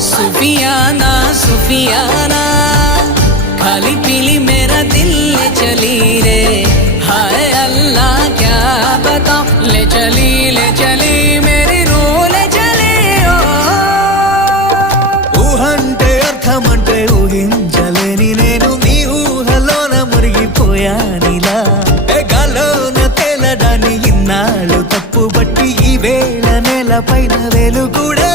सुफियाना सुफियाना खाली पीली मेरा दिल ले चली रे हाय अल्लाह क्या बताऊं ले चली मेरी रूह ले चली ओ ఊహంటే అర్థమంటే ఊహించలేని నేను నీ ఊహలోన మురిగిపోయానిలా గాల్లోన తేలడాన్ని ఇన్నాళ్ళు తప్పుబట్టి ఈ వేళ నేల పైన వేలు కూడా